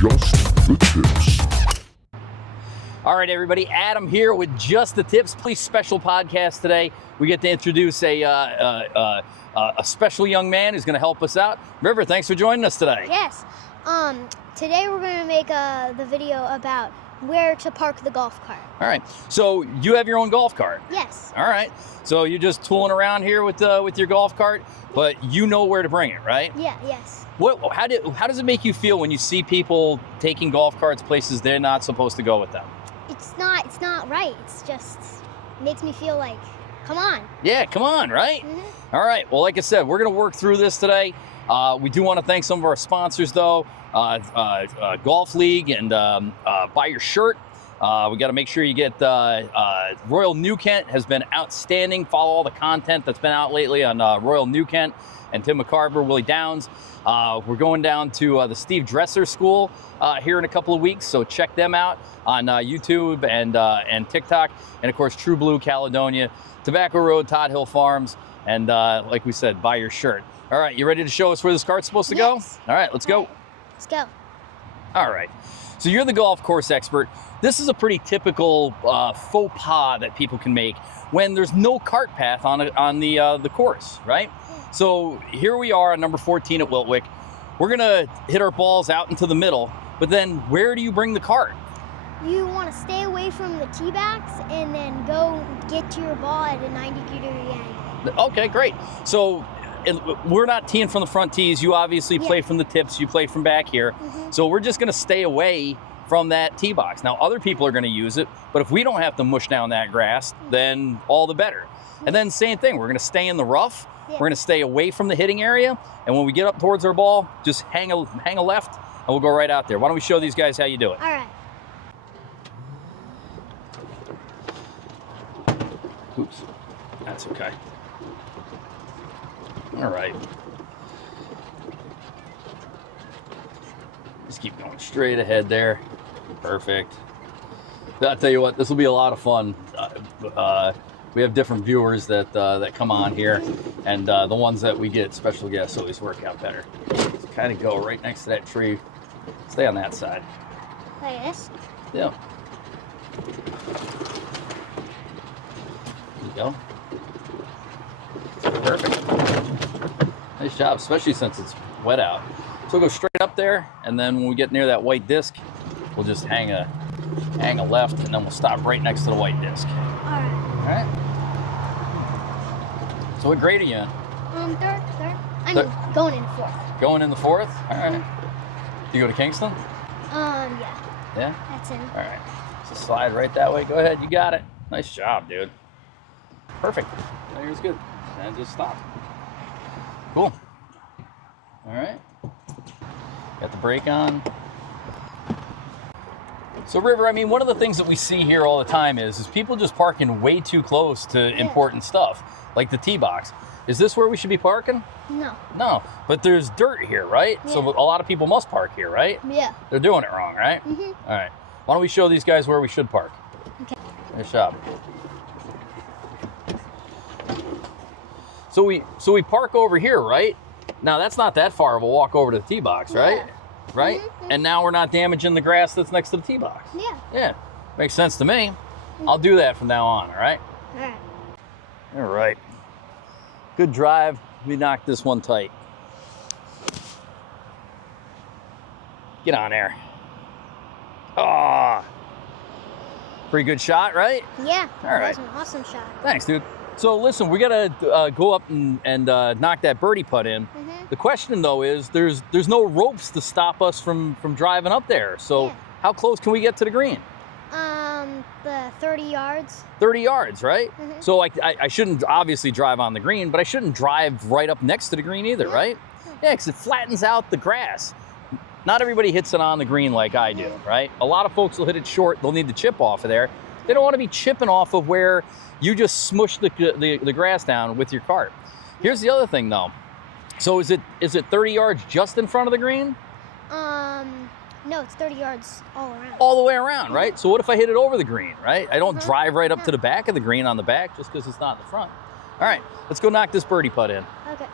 Just the tips. All right, everybody, Adam here with Just the Tips. Please, special podcast today. We get to introduce a special young man who's going to help us out. River, thanks for joining us today. Yes. Today we're going to make the video about where to park the golf cart. All right. So you have your own golf cart. Yes. All right. So you're just tooling around here with your golf cart, but you know where to bring it, right? Yeah. Yes. How does it make you feel when you see people taking golf carts places they're not supposed to go with them? It's not right. It's just makes me feel like, come on. Yeah, come on, right? Mm-hmm. All right. Well, like I said, we're going to work through this today. We do want to thank some of our sponsors, though. Golf League and Buy Your Shirt. We got to make sure you get Royal New Kent has been outstanding. Follow all the content that's been out lately on Royal New Kent and Tim McCarver, Willie Downs. We're going down to the Steve Dresser School here in a couple of weeks, so check them out on YouTube and TikTok. And of course, True Blue Caledonia, Tobacco Road, Todd Hill Farms, and like we said, Buy Your Shirt. All right, you ready to show us where this cart's supposed to go? All right, let's go. Let's go. All right, so you're the golf course expert. This is a pretty typical faux pas that people can make when there's no cart path on the course, right? Yeah. So here we are on number 14 at Wiltwick. We're gonna hit our balls out into the middle, but then where do you bring the cart? You want to stay away from the tee backs and then go get to your ball at a 90-degree angle. Okay, great. So we're not teeing from the front tees. You obviously play from the tips. You play from back here. Mm-hmm. So we're just gonna stay away from that tee box. Now, other people are going to use it, but if we don't have to mush down that grass, then all the better. And then same thing, we're going to stay in the rough. Yeah. We're going to stay away from the hitting area. And when we get up towards our ball, just hang a left and we'll go right out there. Why don't we show these guys how you do it? All right. Oops, that's okay. All right. Just keep going straight ahead there. Perfect. I'll tell you what, this will be a lot of fun. We have different viewers that come on here, and the ones that we get special guests always work out better. Just kind of go right next to that tree. Stay on that side. Like this? Yeah. There you go. Perfect. Nice job, especially since it's wet out. So we'll go straight up there, and then when we get near that white disc, we'll just hang a left, and then we'll stop right next to the white disc. All right. All right. So what grade are you in? Third. I'm going in fourth. Going in the fourth? All right. Mm-hmm. Do you go to Kingston? Yeah. Yeah? That's in. All right. So slide right that way. Go ahead. You got it. Nice job, dude. Perfect. There's good. And just stop. Cool. All right. Got the brake on. So River, I mean, one of the things that we see here all the time is people just parking way too close to important stuff, like the tee box. Is this where we should be parking? No. No, but there's dirt here, right? Yeah. So a lot of people must park here, right? Yeah. They're doing it wrong, right? Mm-hmm. All right. Why don't we show these guys where we should park? Okay. Nice job. So we park over here, right? Now that's not that far of a walk over to the tee box, right? Yeah. Right? Mm-hmm. And now we're not damaging the grass that's next to the tee box. Yeah. Yeah, makes sense to me. I'll do that from now on, all right? All right. All right. Good drive. We knocked this one tight. Get on there. Ah. Pretty good shot, right? Yeah. All right. That was an awesome shot. Thanks, dude. So listen, we gotta go up and knock that birdie putt in. Mm-hmm. The question though is, there's no ropes to stop us from driving up there. So Yeah. how close can we get to the green? The 30 yards. 30 yards, right? Mhm. So I shouldn't obviously drive on the green, but I shouldn't drive right up next to the green either, right? Yeah, because it flattens out the grass. Not everybody hits it on the green like I do, right? A lot of folks will hit it short. They'll need to chip off of there. They don't want to be chipping off of where you just smush the grass down with your cart. Here's the other thing, though. So is it 30 yards just in front of the green? No, it's 30 yards all around. All the way around, right? So what if I hit it over the green, right? I don't drive right up to the back of the green on the back just because it's not in the front. All right, let's go knock this birdie putt in. Okay.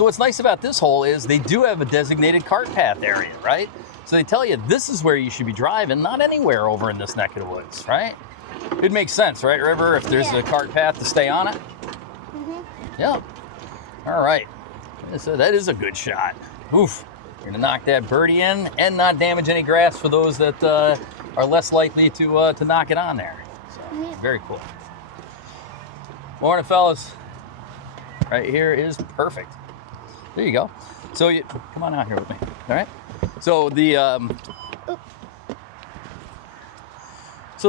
So what's nice about this hole is they do have a designated cart path area, right? So they tell you this is where you should be driving, not anywhere over in this neck of the woods, right? It makes sense, right, River? If there's a cart path to stay on it. Yeah. All right. So that is a good shot. Oof. You're gonna knock that birdie in and not damage any grass for those that are less likely to knock it on there. So very cool. Morning, fellas. Right here is perfect. There you go. So you come on out here with me. All right. So the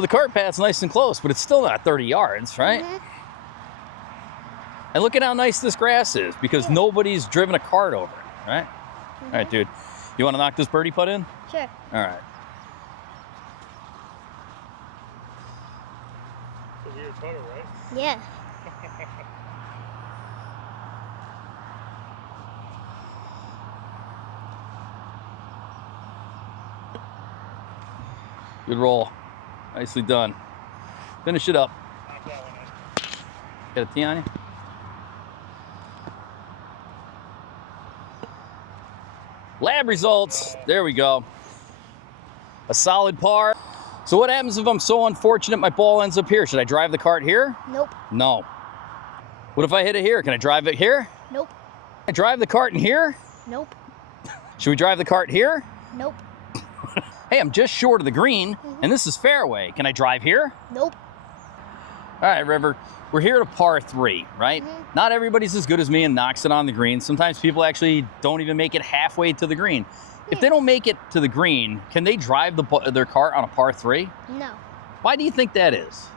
cart path's nice and close, but it's still not 30 yards, right? And look at how nice this grass is because nobody's driven a cart over it, right? All right, dude. You want to knock this birdie putt in? Sure. All right. It's a weird putter, right? Yeah. Good roll. Nicely done. Finish it up. Knock that one in. Got a tee on you? Lab results. There we go. A solid par. So what happens if I'm so unfortunate my ball ends up here? Should I drive the cart here? Nope. No. What if I hit it here? Can I drive it here? Nope. Can I drive the cart in here? Nope. Should we drive the cart here? Nope. Hey, I'm just short of the green, and this is fairway. Can I drive here? Nope. All right, River, we're here to par 3, right? Not everybody's as good as me and knocks it on the green. Sometimes people actually don't even make it halfway to the green. If they don't make it to the green, can they drive their cart on a par 3? No. Why do you think that is?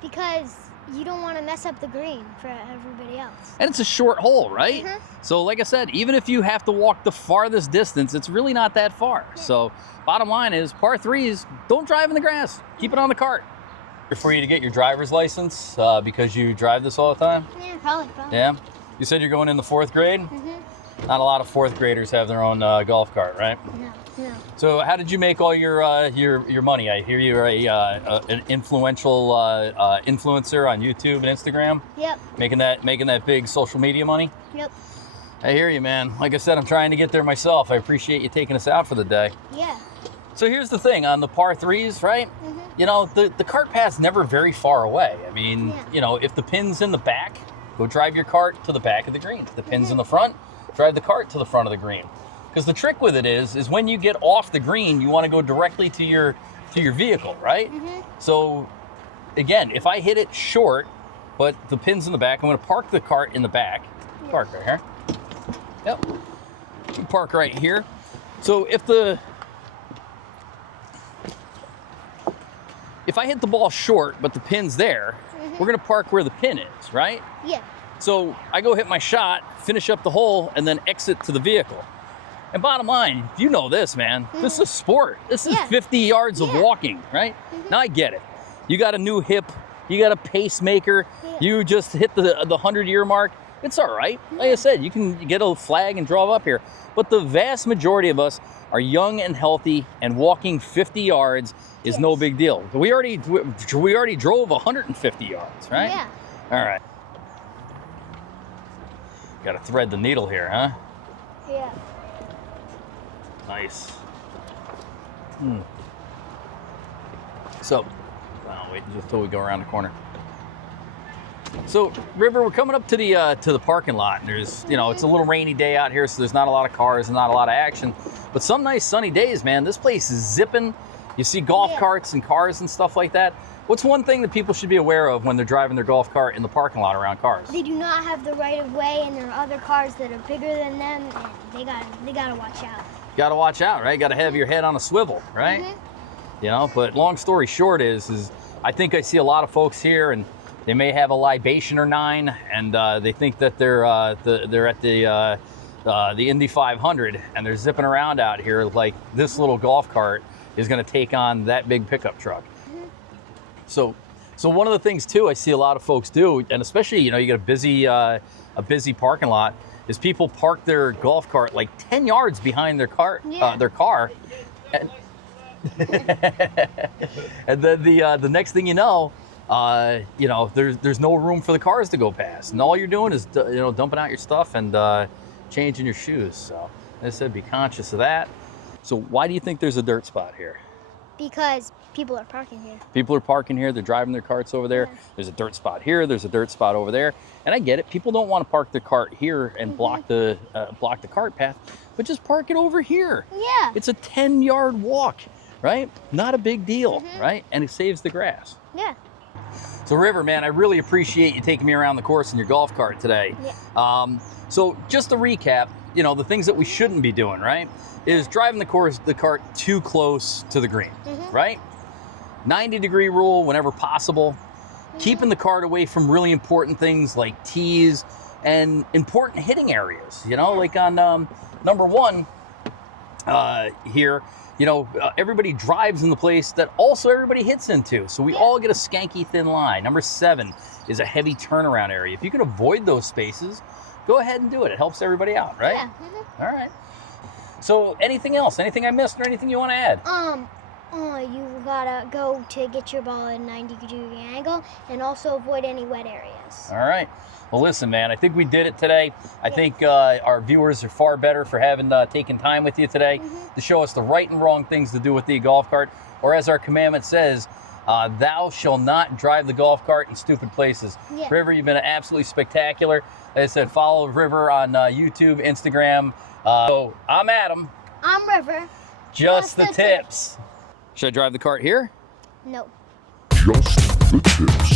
Because you don't want to mess up the green for everybody else. And it's a short hole, right? So like I said, even if you have to walk the farthest distance, it's really not that far. So bottom line is par 3s, don't drive in the grass. Keep it on the cart. For you to get your driver's license because you drive this all the time? Yeah, probably. Yeah? You said you're going in the 4th grade? Not a lot of 4th graders have their own golf cart, right? No. So how did you make all your money? I hear you're an influential influencer on YouTube and Instagram. Yep. Making that big social media money. Yep. I hear you, man. Like I said, I'm trying to get there myself. I appreciate you taking us out for the day. Yeah. So here's the thing on the par 3s, right? You know, the cart path's never very far away. I mean, you know, if the pin's in the back, go drive your cart to the back of the green. If the pin's in the front, drive the cart to the front of the green. Because the trick with it is when you get off the green, you want to go directly to your vehicle, right? So again, if I hit it short, but the pin's in the back, I'm going to park the cart in the back. Park right here. Yep. You park right here. So if I hit the ball short, but the pin's there, we're going to park where the pin is, right? Yeah. So I go hit my shot, finish up the hole, and then exit to the vehicle. And bottom line, you know this, man. This is a sport. This is 50 yards of walking, right? Now I get it. You got a new hip. You got a pacemaker. You just hit the 100-year mark. It's all right. Like I said, you can get a flag and draw up here. But the vast majority of us are young and healthy, and walking 50 yards is no big deal. We already drove 150 yards, right? Yeah. All right. Got to thread the needle here, huh? Yeah. Nice. So, wait until we go around the corner. So, River, we're coming up to the parking lot. And there's, you know, it's a little rainy day out here, so there's not a lot of cars and not a lot of action. But some nice sunny days, man. This place is zipping. You see golf carts and cars and stuff like that. What's one thing that people should be aware of when they're driving their golf cart in the parking lot around cars? They do not have the right of way, and there are other cars that are bigger than them, and they gotta watch out. Got to watch out, right? Got to have your head on a swivel, right? You know, but long story short is I think I see a lot of folks here, and they may have a libation or 9, and they think that they're at the Indy 500, and they're zipping around out here like this little golf cart is going to take on that big pickup truck. So one of the things too I see a lot of folks do, and especially, you know, you get a busy parking lot, is people park their golf cart like 10 yards behind their car, and, and then the next thing you know, there's no room for the cars to go past, and all you're doing is dumping out your stuff and changing your shoes. So I said be conscious of that. So why do you think there's a dirt spot here? Because people are parking here. People are parking here, they're driving their carts over there. Yeah. There's a dirt spot here, there's a dirt spot over there. And I get it, people don't want to park their cart here and block the cart path, but just park it over here. Yeah. It's a 10-yard walk, right? Not a big deal, right? And it saves the grass. Yeah. So River, man, I really appreciate you taking me around the course in your golf cart today. Yeah. So just to recap, you know, the things that we shouldn't be doing, right, is driving the cart too close to the green, right? 90-degree rule whenever possible. Keeping the cart away from really important things like tees and important hitting areas, you know, like on number 1 here, you know, everybody drives in the place that also everybody hits into. So we all get a skanky thin line. Number 7 is a heavy turnaround area. If you can avoid those spaces, go ahead and do it. It helps everybody out, right? Yeah. All right. So anything else? Anything I missed or anything you want to add? You gotta go to get your ball at a 90-degree angle and also avoid any wet areas. All right. Well, listen, man, I think we did it today. I think our viewers are far better for having taken time with you today to show us the right and wrong things to do with the golf cart. Or as our commandment says, thou shall not drive the golf cart in stupid places. Yeah. River, you've been absolutely spectacular. Like I said, follow River on YouTube, Instagram. So I'm Adam. I'm River. Just the tips. Should I drive the cart here? No. Just the tips.